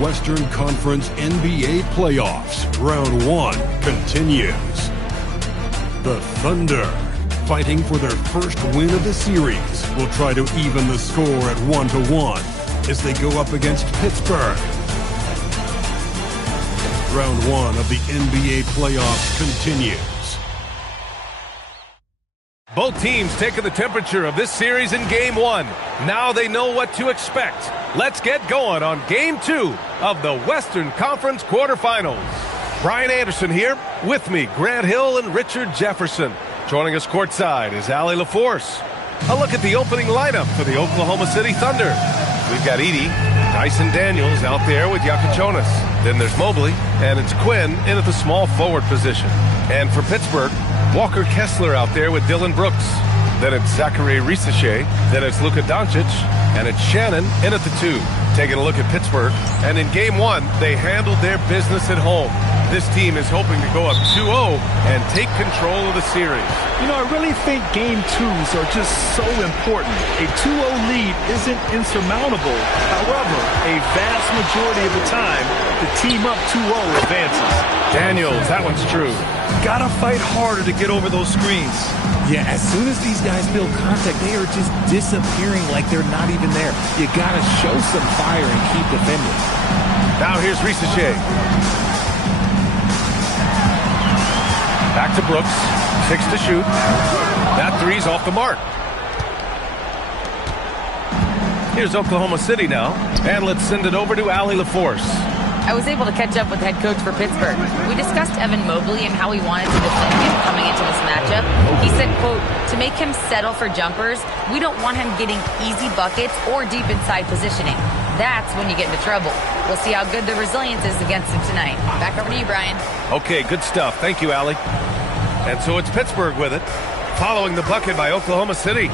Western Conference NBA playoffs. Round 1 continues. The Thunder, fighting for their first win of the series, will try to even the score at 1-1 as they go up against Pittsburgh. Round 1 of the NBA playoffs continues. Both teams taking the temperature of this series in Game 1. Now they know what to expect. Let's get going on Game 2 of the Western Conference quarterfinals. Brian Anderson here. With me, Grant Hill and Richard Jefferson. Joining us courtside is Allie LaForce. A look at the opening lineup for the Oklahoma City Thunder. We've got Edey, Dyson Daniels out there with Jonas. Then there's Mobley, and it's Quinn in at the small forward position. And for Pittsburgh, Walker Kessler out there with Dylan Brooks. Then it's Zachary Risachet. Then it's Luka Doncic. And it's Shannon in at the 2. Taking a look at Pittsburgh. And in Game 1, they handled their business at home. This team is hoping to go up 2-0 and take control of the series. You know, I really think Game 2s are just so important. A 2-0 lead isn't insurmountable. However, a vast majority of the time, the team up 2-0 advances. Daniels, that one's true. Gotta fight harder to get over those screens. Yeah, as soon as these guys feel contact, they are just disappearing like they're not even there. You gotta show some fire and keep defending. Now here's Risachet. Back to Brooks. 6 to shoot. That three's off the mark. Here's Oklahoma City now. And let's send it over to Allie LaForce. I was able to catch up with head coach for Pittsburgh. We discussed Evan Mobley and how he wanted to defend him coming into this matchup. He said, quote, to make him settle for jumpers, we don't want him getting easy buckets or deep inside positioning. That's when you get into trouble. We'll see how good the resilience is against him tonight. Back over to you, Brian. Okay, good stuff. Thank you, Allie. And so it's Pittsburgh with it, following the bucket by Oklahoma City.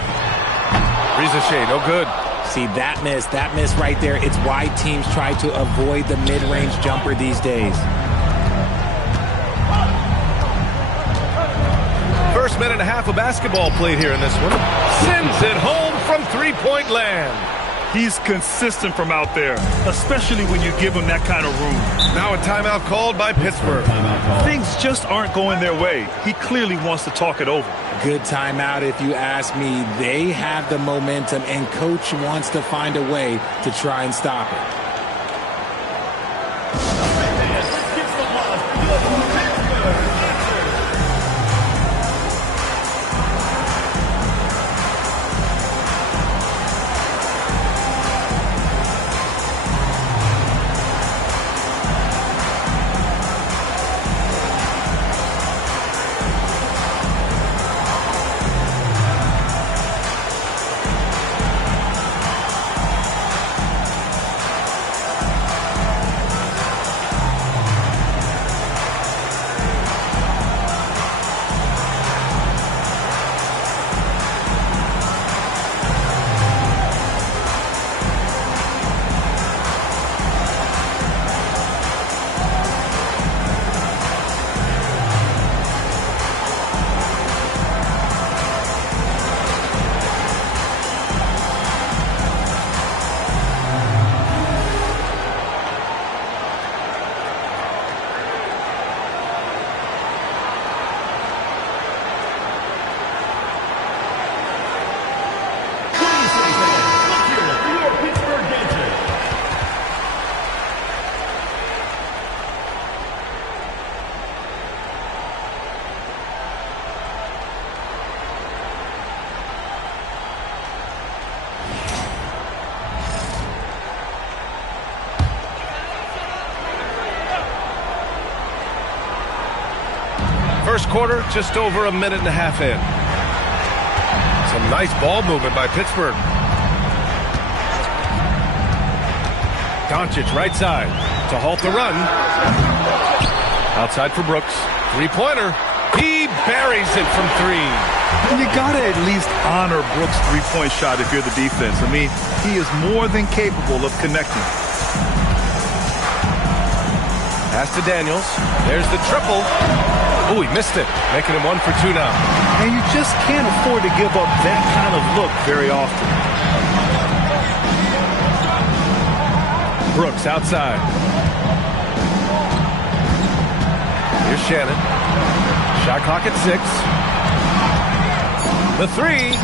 Risachet, no good. See, that miss right there, it's why teams try to avoid the mid-range jumper these days. First minute and a half of basketball played here in this one. Sends it home from three-point land. He's consistent from out there, especially when you give him that kind of room. Now a timeout called by Pittsburgh. Things just aren't going their way. He clearly wants to talk it over. Good timeout if you ask me. They have the momentum, and coach wants to find a way to try and stop it. First quarter, just over a minute and a half in. Some nice ball movement by Pittsburgh. Doncic right side to halt the run. Outside for Brooks. Three-pointer. He buries it from three. And you got to at least honor Brooks' three-point shot if you're the defense. I mean, he is more than capable of connecting. Pass to Daniels. There's the triple. Oh, he missed it, making him 1 for 2 now. And you just can't afford to give up that kind of look very often. Brooks outside. Here's Shannon. Shot clock at 6. The 3.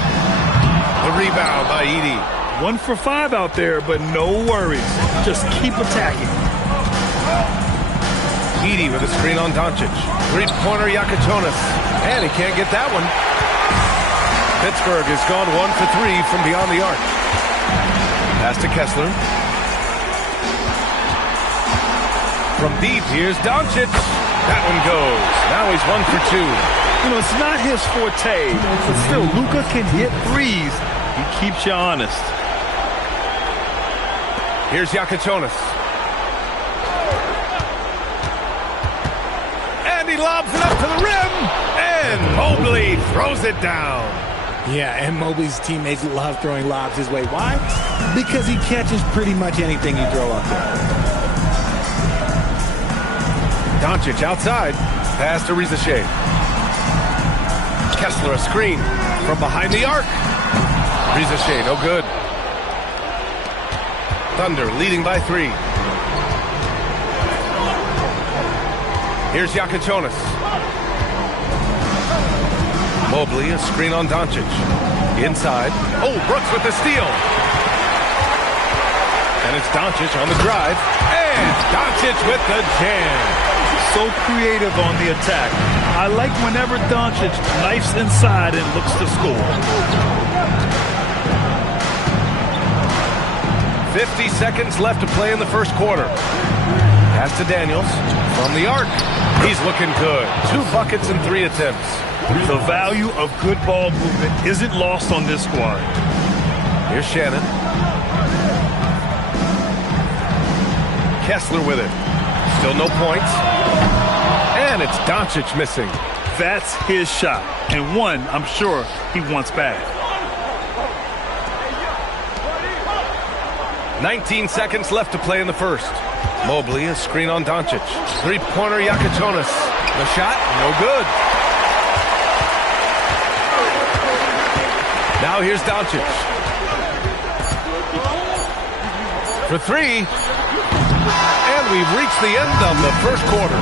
The rebound by Edey. 1 for 5 out there, but no worries. Just keep attacking. Edey with a screen on Doncic. Three-pointer Yakichonis. And he can't get that one. Pittsburgh has gone 1 for 3 from beyond the arc. Pass to Kessler. From deep, here's Doncic. That one goes. Now he's 1 for 2. You know, it's not his forte, but still, Luka can hit threes. He keeps you honest. Here's Yakichonis. And he lobs it up to the rim. And Mobley throws it down. Yeah, and Mobley's teammates love throwing lobs his way. Why? Because he catches pretty much anything you throw up there. Doncic outside. Pass to Rizachet. Kessler a screen from behind the arc. Rizachet no good. Thunder leading by 3. Here's Yakichonis. Mobley, a screen on Doncic. Inside. Oh, Brooks with the steal. And it's Doncic on the drive. And Doncic with the jam. So creative on the attack. I like whenever Doncic knifes inside and looks to score. 50 seconds left to play in the first quarter. Pass to Daniels from the arc. He's looking good. 2 buckets and 3 attempts. The value of good ball movement isn't lost on this squad. Here's Shannon. Kessler with it. Still no points. And it's Doncic missing. That's his shot, and one I'm sure he wants back. 19 seconds left to play in the first. Mobley, a screen on Doncic. Three-pointer Yakichonis. The shot, no good. Now here's Doncic. For 3. And we've reached the end of the first quarter.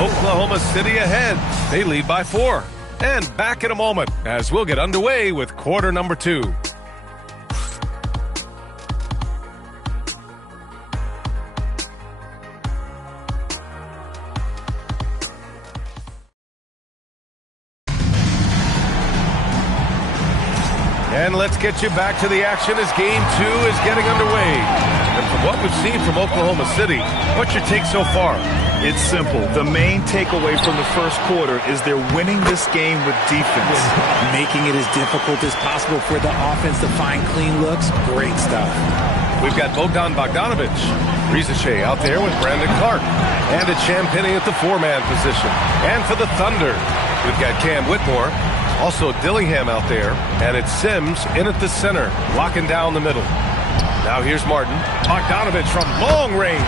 Oklahoma City ahead. They lead by 4. And back in a moment as we'll get underway with quarter number 2. And let's get you back to the action as game 2 is getting underway. And from what we've seen from Oklahoma City, what's your take so far? It's simple. The main takeaway from the first quarter is they're winning this game with defense. Making it as difficult as possible for the offense to find clean looks. Great stuff. We've got Bogdan Bogdanovic. Rizachet out there with Brandon Clark. And it's Champagnie at the 4-man position. And for the Thunder, we've got Cam Whitmore. Also Dillingham out there, and it's Sims in at the center, locking down the middle. Now here's Martin. Bogdanovic from long range.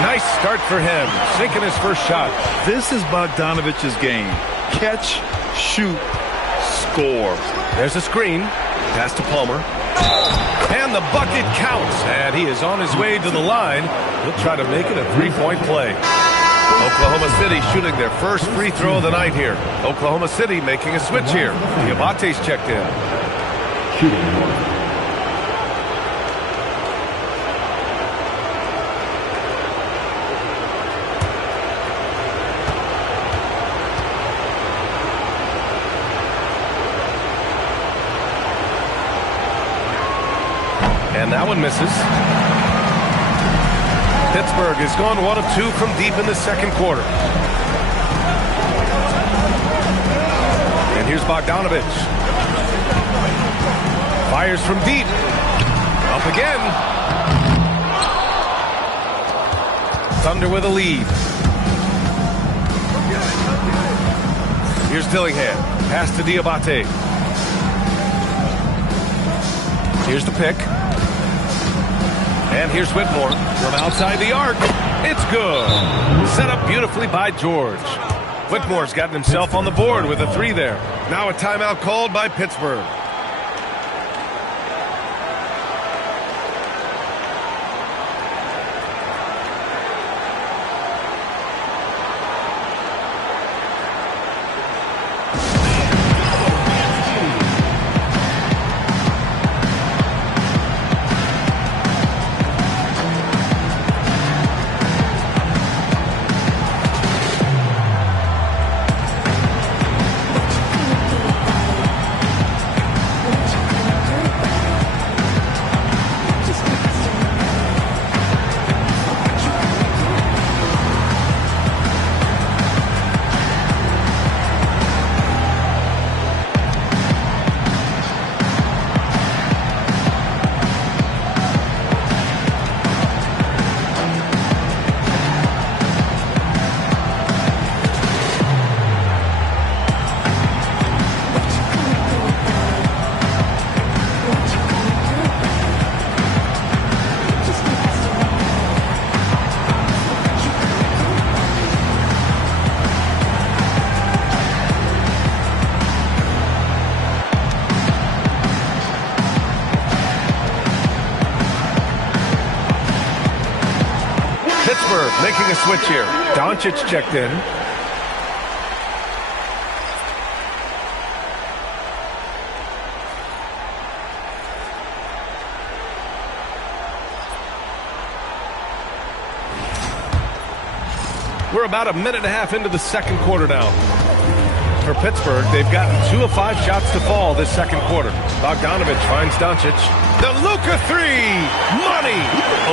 Nice start for him, sinking his first shot. This is Bogdanovic's game. Catch, shoot, score. There's a screen. Pass to Palmer. And the bucket counts, and he is on his way to the line. He'll try to make it a 3-point play. Oklahoma City shooting their first free throw of the night here. Oklahoma City making a switch here. Diabate's checked in. And that one misses. Pittsburgh has gone 1 of 2 from deep in the second quarter. And here's Bogdanovic. Fires from deep. Up again. Thunder with a lead. Here's Dillingham. Pass to Diabate. Here's the pick. And here's Whitmore from outside the arc. It's good. Set up beautifully by George. Whitmore's gotten himself on the board with a 3 there. Now a timeout called by Pittsburgh. Pittsburgh making a switch here. Doncic checked in. We're about a minute and a half into the second quarter now. For Pittsburgh, they've gotten 2 of 5 shots to fall this second quarter. Bogdanovich finds Doncic. The Luka three! Money!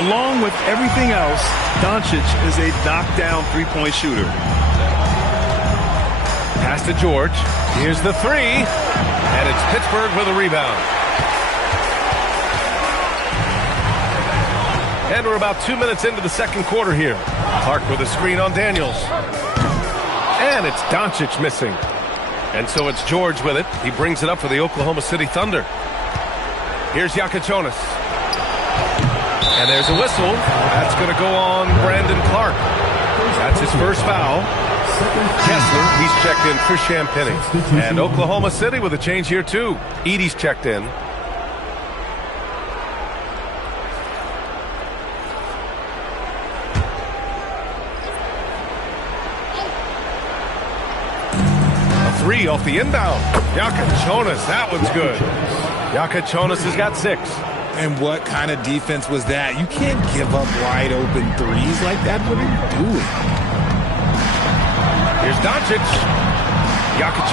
Along with everything else, Doncic is a knockdown three-point shooter. Pass to George. Here's the three. And it's Pittsburgh with a rebound. And we're about 2 minutes into the second quarter here. Clark with a screen on Daniels. And it's Doncic missing. And so it's George with it. He brings it up for the Oklahoma City Thunder. Here's Jonas. And there's a whistle. That's going to go on Brandon Clark. That's his first foul. Kessler, he's checked in for Champagny. And Oklahoma City with a change here too. Edey's checked in. Three off the inbound. Jonas, that one's good. Jonas has got 6. And what kind of defense was that? You can't give up wide open threes like that. What are you doing? Here's Doncic.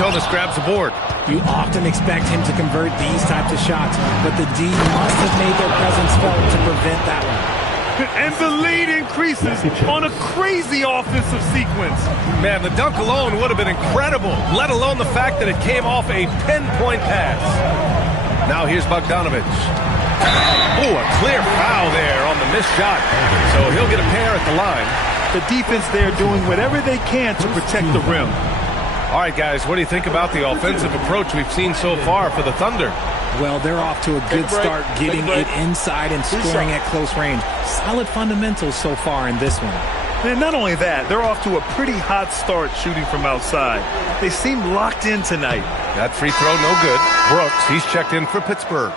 Jonas grabs the board. You often expect him to convert these types of shots, but the D must have made their presence felt to prevent that one. And the lead increases on a crazy offensive sequence. Man, the dunk alone would have been incredible, let alone the fact that it came off a pinpoint pass. Now here's Bogdanovich. Oh, a clear foul there on the missed shot. So he'll get a pair at the line. The defense there doing whatever they can to protect the rim. All right, guys, what do you think about the offensive approach we've seen so far for the Thunder? Well, they're off to a good start getting it inside and scoring at close range. Solid fundamentals so far in this one. And not only that, they're off to a pretty hot start shooting from outside. They seem locked in tonight. That free throw, no good. Brooks, he's checked in for Pittsburgh.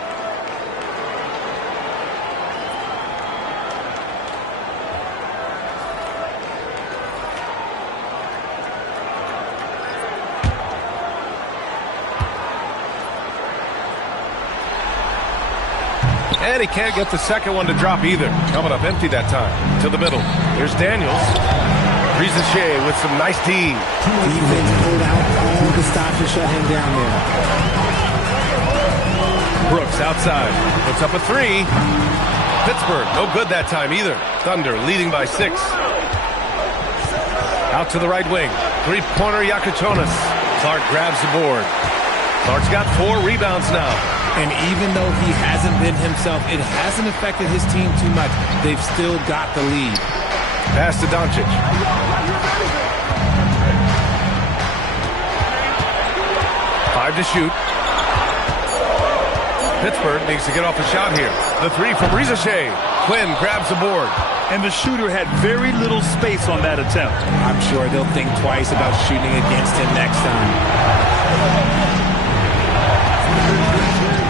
And he can't get the second one to drop either. Coming up empty that time. To the middle. Here's Daniels. Rizachet with some nice D. Defense pulled out all the stop to shut him down there. Brooks outside. Puts up a three. Pittsburgh, no good that time either. Thunder leading by 6. Out to the right wing. Three-pointer Jonas. Clark grabs the board. Clark's got 4 rebounds now. And even though he hasn't been himself, it hasn't affected his team too much. They've still got the lead. Pass to Doncic. 5 to shoot. Pittsburgh needs to get off a shot here. The three from Rizachet. Quinn grabs the board. And the shooter had very little space on that attempt. I'm sure they'll think twice about shooting against him next time.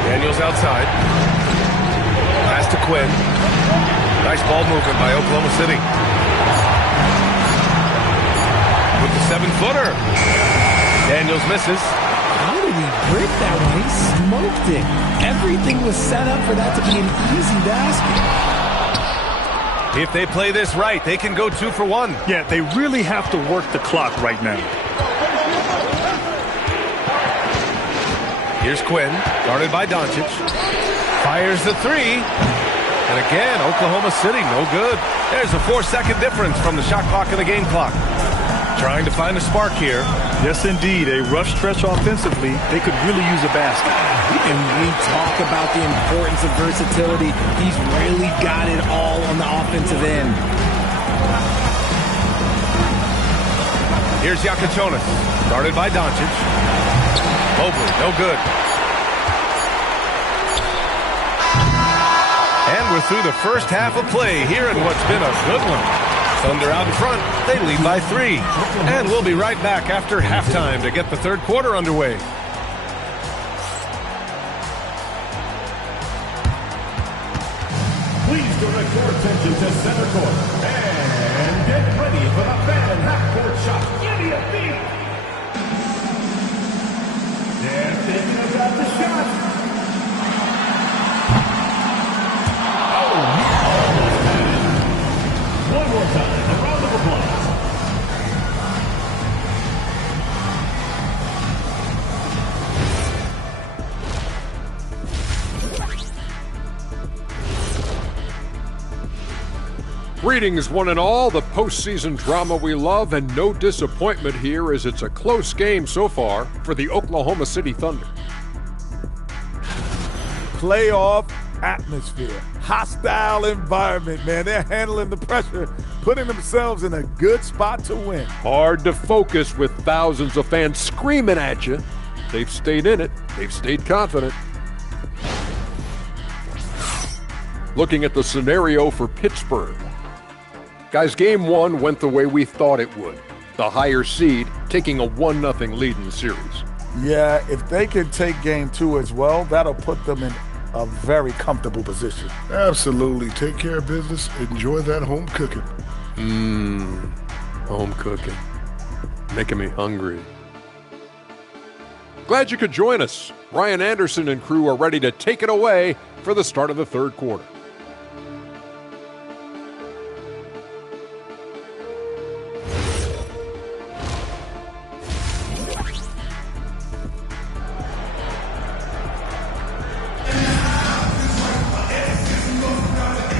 Daniels outside. Pass to Quinn. Nice ball movement by Oklahoma City. With the 7-footer. Daniels misses. How did he break that one? He smoked it. Everything was set up for that to be an easy basket. If they play this right, they can go 2 for 1. Yeah, they really have to work the clock right now. Here's Quinn, guarded by Doncic. Fires the three. And again, Oklahoma City, no good. There's a 4-second difference from the shot clock and the game clock. Trying to find a spark here. Yes, indeed. A rough stretch offensively. They could really use a basket. And we talk about the importance of versatility. He's really got it all on the offensive end. Here's Jonas, guarded by Doncic. Mobley, no good. And we're through the first half of play here in what's been a good one. Thunder out in front. They lead by 3. And we'll be right back after halftime to get the third quarter underway. Please direct your attention to center court. And for the fan half-court shot. Give me a beat. They're thinking about the shot. One more time, a round of applause. Greetings, one and all, the postseason drama we love, and no disappointment here as it's a close game so far for the Oklahoma City Thunder. Playoff atmosphere, hostile environment, man. They're handling the pressure, putting themselves in a good spot to win. Hard to focus with thousands of fans screaming at you. They've stayed in it. They've stayed confident. Looking at the scenario for Pittsburgh. Guys, game one went the way we thought it would. The higher seed taking a 1-0 lead in the series. Yeah, if they can take game two as well, that'll put them in a very comfortable position. Absolutely. Take care of business. Enjoy that home cooking. Home cooking. Making me hungry. Glad you could join us. Ryan Anderson and crew are ready to take it away for the start of the third quarter.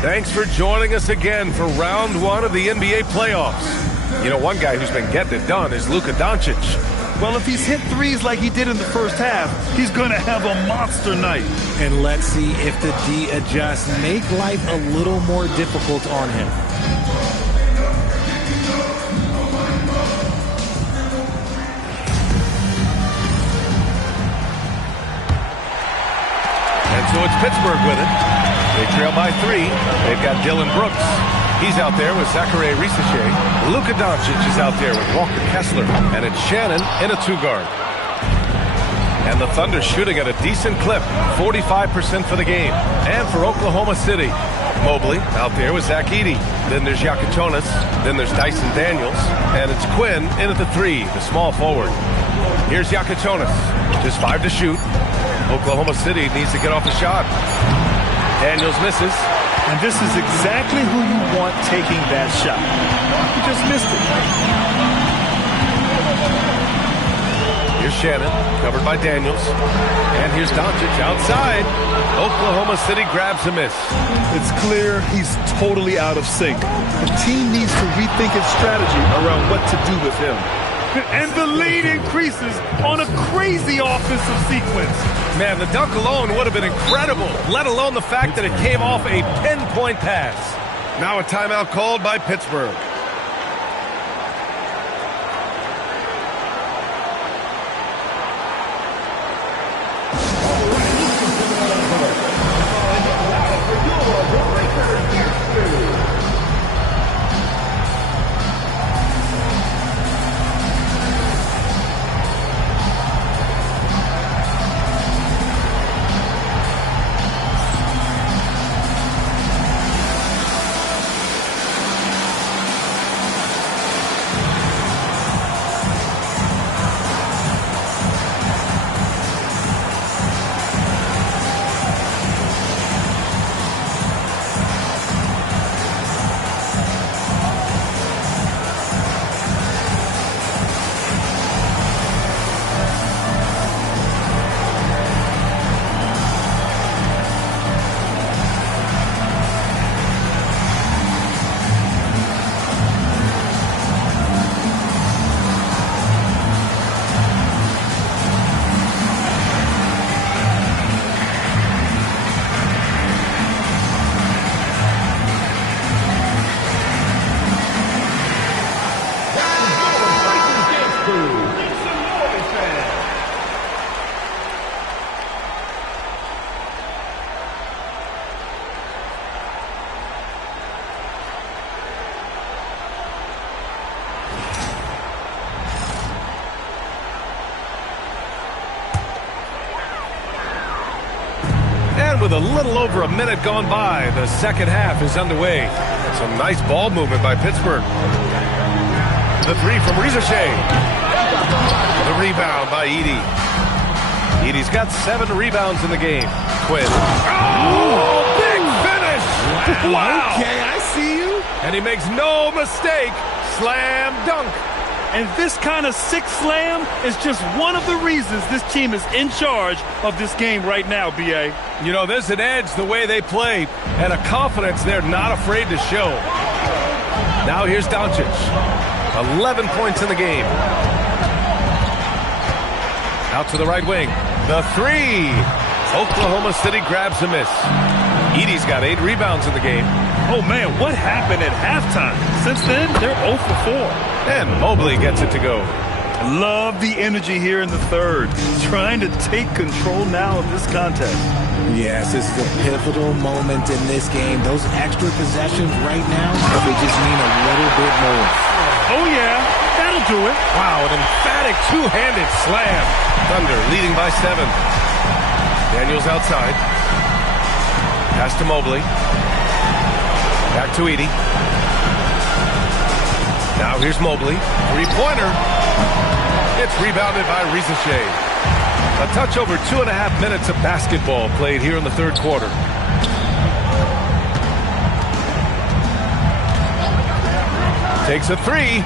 Thanks for joining us again for round one of the NBA playoffs. You know, one guy who's been getting it done is Luka Doncic. Well, if he's hit threes like he did in the first half, he's going to have a monster night. And let's see if the D adjusts, make life a little more difficult on him. And so it's Pittsburgh with it. They trail by 3. They've got Dylan Brooks. He's out there with Zachary Risache. Luka Doncic is out there with Walker Kessler. And it's Shannon in a 2-guard. And the Thunder shooting at a decent clip, 45% for the game. And for Oklahoma City, Mobley out there with Zach Edey. Then there's Yakatonis. Then there's Dyson Daniels. And it's Quinn in at the 3, the small forward. Here's Yakatonis. Just 5 to shoot. Oklahoma City needs to get off the shot. Daniels misses. And this is exactly who you want taking that shot. He just missed it. Here's Shannon, covered by Daniels. And here's Doncic outside. Oklahoma City grabs a miss. It's clear he's totally out of sync. The team needs to rethink its strategy around what to do with him. And the lead increases on a crazy offensive sequence. Man, the dunk alone would have been incredible, let alone the fact that it came off a pinpoint pass. Now a timeout called by Pittsburgh. With a little over a minute gone by, the second half is underway. Some nice ball movement by Pittsburgh. The three from Rizashea. The rebound by Edey. Edey's got 7 rebounds in the game. Quinn. Oh, big finish! Wow! Okay, I see you. And he makes no mistake. Slam dunk. And this kind of sick slam is just one of the reasons this team is in charge of this game right now, B.A. You know, there's an edge the way they play and a confidence they're not afraid to show. Now here's Doncic. 11 points in the game. Out to the right wing. The three. Oklahoma City grabs a miss. Edey's got 8 rebounds in the game. Oh, man, what happened at halftime? Since then, they're 0 for 4. And Mobley gets it to go. Love the energy here in the third. Trying to take control now of this contest. Yes, this is a pivotal moment in this game. Those extra possessions right now, they just mean a little bit more. Oh, yeah, that'll do it. Wow, an emphatic two-handed slam. Thunder leading by 7. Daniels outside. Pass to Mobley. Back to Edey. Now here's Mobley. Three-pointer. It's rebounded by Rizashea. A touch over 2.5 minutes of basketball played here in the third quarter. Takes a 3.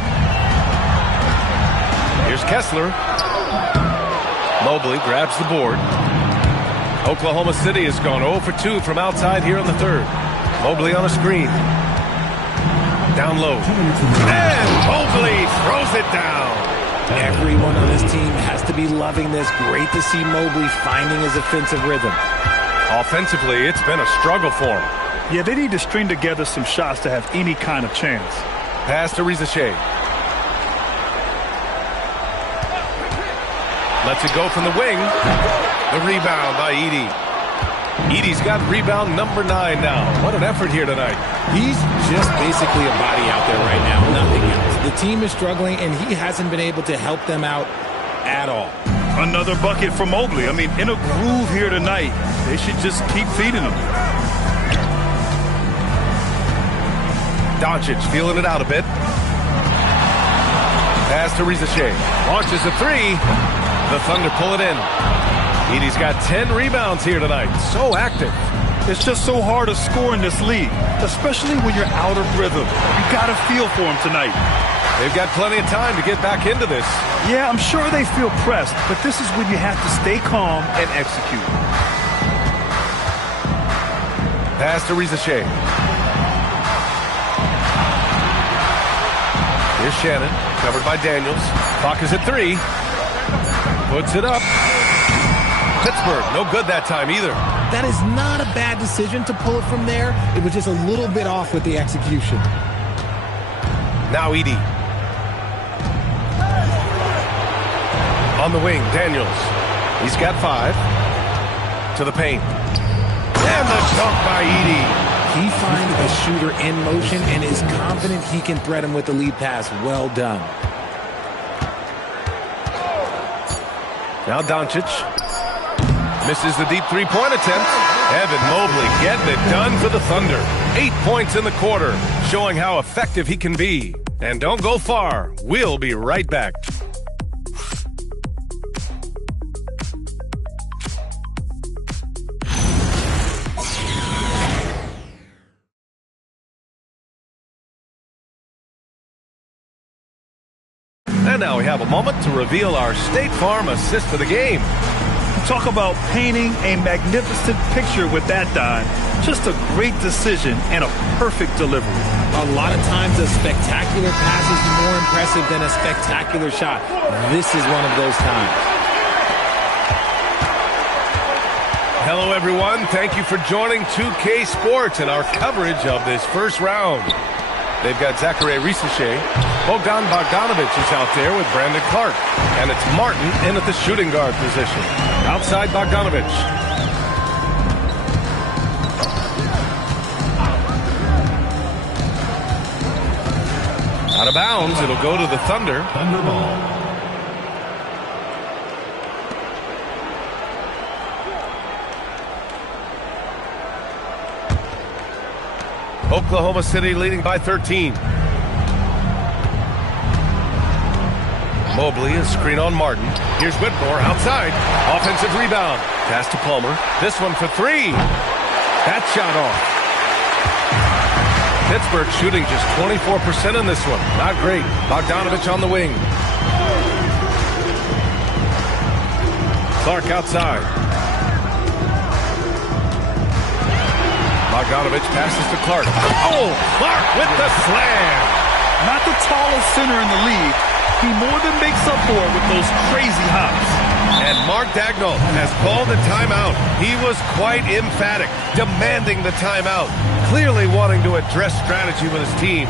Here's Kessler. Mobley grabs the board. Oklahoma City has gone 0 for 2 from outside here in the third. Mobley on a screen. Down low. And Mobley throws it down. Everyone on this team has to be loving this. Great to see Mobley finding his offensive rhythm. Offensively, it's been a struggle for him. Yeah, they need to string together some shots to have any kind of chance. Pass to Rizashea. Lets it go from the wing. The rebound by Edey. Edey's got rebound number 9 now. What an effort here tonight. He's just basically a body out there right now, nothing else. The team is struggling, and he hasn't been able to help them out at all. Another bucket for Mobley. I mean, in a groove here tonight. They should just keep feeding him. Doncic feeling it out a bit. Pass to Rizashea. Launches a 3. The Thunder pull it in. Edey's got 10 rebounds here tonight. So active. It's just so hard to score in this league, especially when you're out of rhythm. You got to feel for him tonight. They've got plenty of time to get back into this. Yeah, I'm sure they feel pressed, but this is when you have to stay calm and execute. Pass to Rizashea. Here's Shannon, covered by Daniels. Clock is at 3. Puts it up. Pittsburgh, no good that time either. That is not a bad decision to pull it from there. It was just a little bit off with the execution. Now Edey. On the wing, Daniels. He's got 5. To the paint. And the dunk by Edey. He finds a shooter in motion and is confident he can thread him with the lead pass. Well done. Now Doncic. Misses the deep three-point attempt. Evan Mobley getting it done for the Thunder. 8 points in the quarter, showing how effective he can be. And don't go far. We'll be right back. And now we have a moment to reveal our State Farm assist of the game. Talk about painting a magnificent picture with that dime. Just a great decision and a perfect delivery. A lot of times a spectacular pass is more impressive than a spectacular shot. This is one of those times. Hello, everyone. Thank you for joining 2K Sports and our coverage of this first round. They've got Zachary Rizashea. Bogdan Bogdanovic is out there with Brandon Clark. And it's Martin in at the shooting guard position. Outside Bogdanovic. Out of bounds. It'll go to the Thunder. Thunder ball. Oklahoma City leading by 13. Mobley, a screen on Martin. Here's Whitmore outside. Offensive rebound. Pass to Palmer. This one for three. That shot off. Pittsburgh shooting just 24% in this one. Not great. Bogdanovich on the wing. Clark outside. Bogdanovich passes to Clark. Oh, Clark with the slam. Not the tallest center in the league. He more than makes up for it with those crazy hops. And Mark Daigneault has called a timeout. He was quite emphatic, demanding the timeout, clearly wanting to address strategy with his team.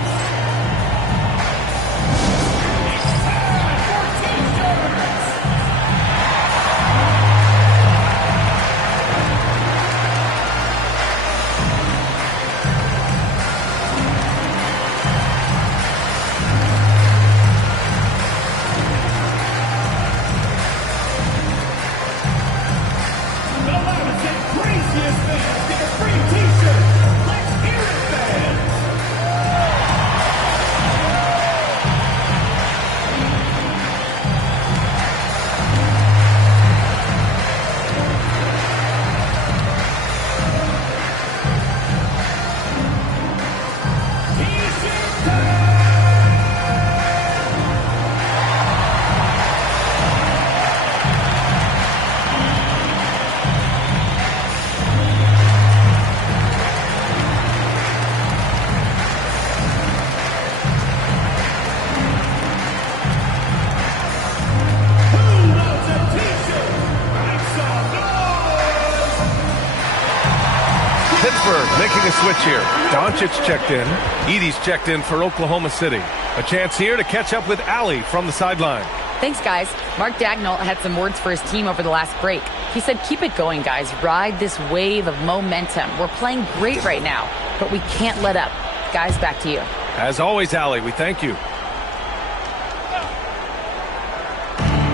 Making a switch here. Doncic checked in. Edey's checked in for Oklahoma City. A chance here to catch up with Allie from the sideline. Thanks, guys. Mark Daigneault had some words for his team over the last break. He said, keep it going, guys. Ride this wave of momentum. We're playing great right now, but we can't let up. Guys, back to you. As always, Allie, we thank you.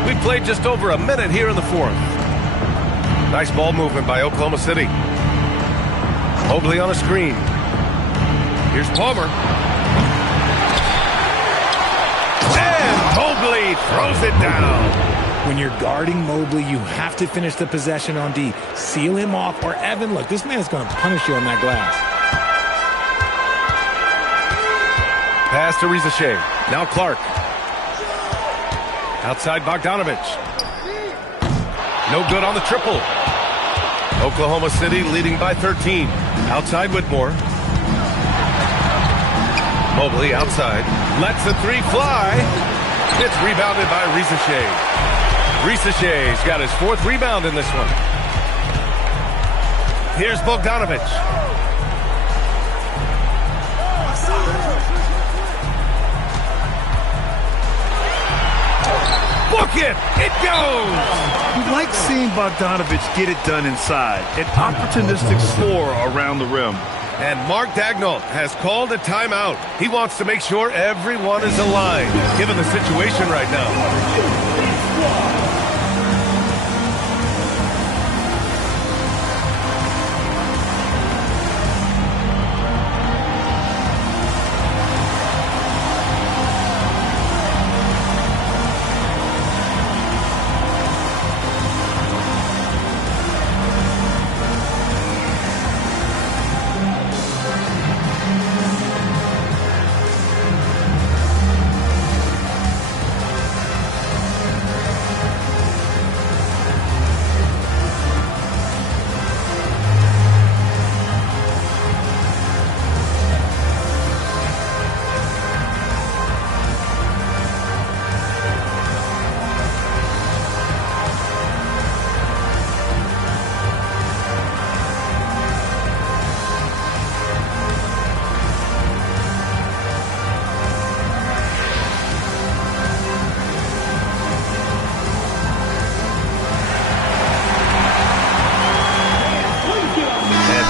We played just over a minute here in the fourth. Nice ball movement by Oklahoma City. Mobley on a screen. Here's Palmer. And Mobley throws it down. When you're guarding Mobley, you have to finish the possession on D. Seal him off, or Evan, look, this man's going to punish you on that glass. Pass to Rizachet. Now Clark. Outside Bogdanovich. No good on the triple. Oklahoma City leading by 13. Outside Whitmore. Mobley outside. Lets the three fly. It's rebounded by Rizachet. Rizachet's got his fourth rebound in this one. Here's Bogdanovich. Book it! It goes! You like seeing Bogdanovich get it done inside. An opportunistic scorer around the rim. And Mark Daigneault has called a timeout. He wants to make sure everyone is aligned, given the situation right now.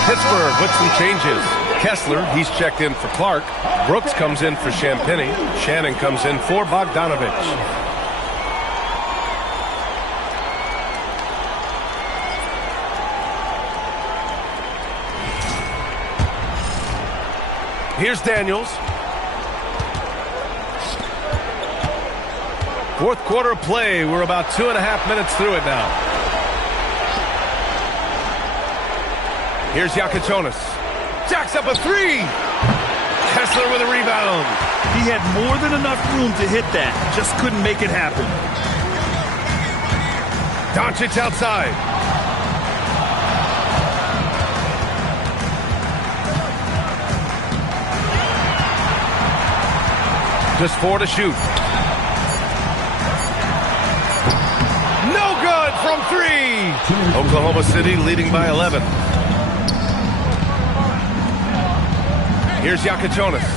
Pittsburgh with some changes. Kessler, he's checked in for Clark. Brooks comes in for Champagny. Shannon comes in for Bogdanovich. Here's Daniels. Fourth quarter of play. We're about 2.5 minutes through it now. Here's Yakichonis. Jacks up a three. Kessler with a rebound. He had more than enough room to hit that. Just couldn't make it happen. Doncic outside. Just 4 to shoot. No good from 3. Oklahoma City leading by 11. Here's Yakichonis.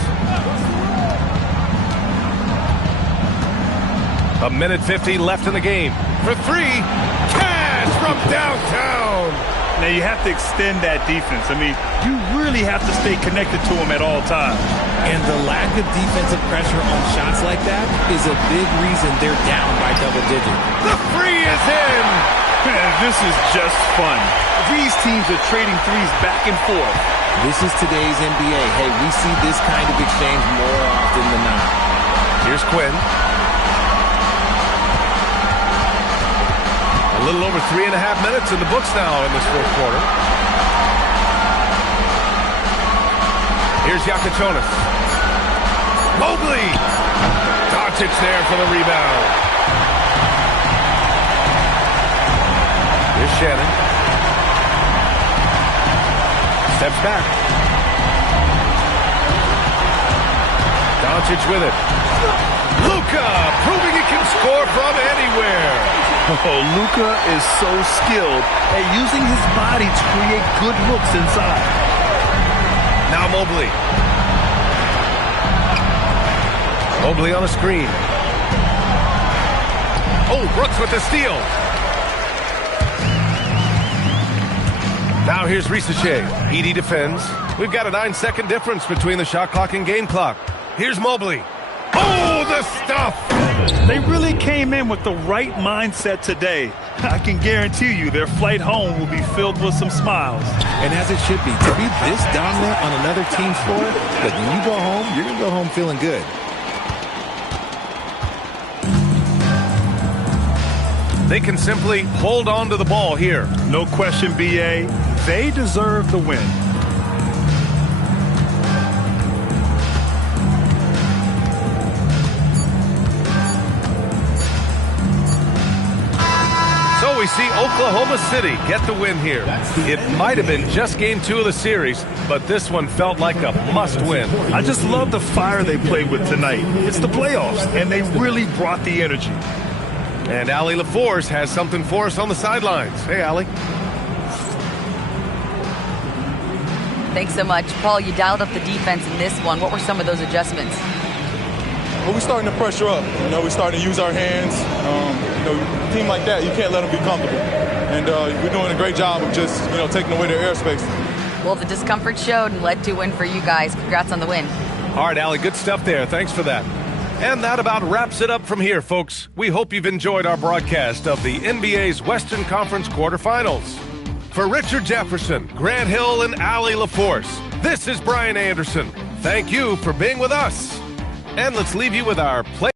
1:50 left in the game. For 3. Cash from downtown. Now you have to extend that defense. I mean, you really have to stay connected to him at all times. And the lack of defensive pressure on shots like that is a big reason they're down by double digits. The 3 is in. Man, this is just fun. These teams are trading threes back and forth. This is today's NBA. Hey, we see this kind of exchange more often than not. Here's Quinn. A little over 3.5 minutes in the books now in this fourth quarter. Here's Yakichonis. Mobley. Doncic there for the rebound. Here's Shannon. Steps back. Doncic with it. Luka proving he can score from anywhere. Oh, Luka is so skilled at using his body to create good looks inside. Now Mobley. Mobley on a screen. Oh, Brooks with the steal. Now here's Risache. Edey defends. We've got a 9-second difference between the shot clock and game clock. Here's Mobley. Oh, the stuff! They really came in with the right mindset today. I can guarantee you their flight home will be filled with some smiles. And as it should be, to be this dominant on another team's floor, but when you go home, you're going to go home feeling good. They can simply hold on to the ball here. No question, BA. They deserve the win. So we see Oklahoma City get the win here. It might have been just game 2 of the series, but this one felt like a must-win. I just love the fire they played with tonight. It's the playoffs, and they really brought the energy. And Allie LaForce has something for us on the sidelines. Hey, Allie. Thanks so much. Paul, you dialed up the defense in this one. What were some of those adjustments? Well, we're starting to pressure up. We're starting to use our hands. A team like that, you can't let them be comfortable. And we're doing a great job of just, taking away their airspace. Well, the discomfort showed and led to a win for you guys. Congrats on the win. All right, Allie, good stuff there. Thanks for that. And that about wraps it up from here, folks. We hope you've enjoyed our broadcast of the NBA's Western Conference quarterfinals. For Richard Jefferson, Grant Hill, and Allie LaForce, this is Brian Anderson. Thank you for being with us. And let's leave you with our play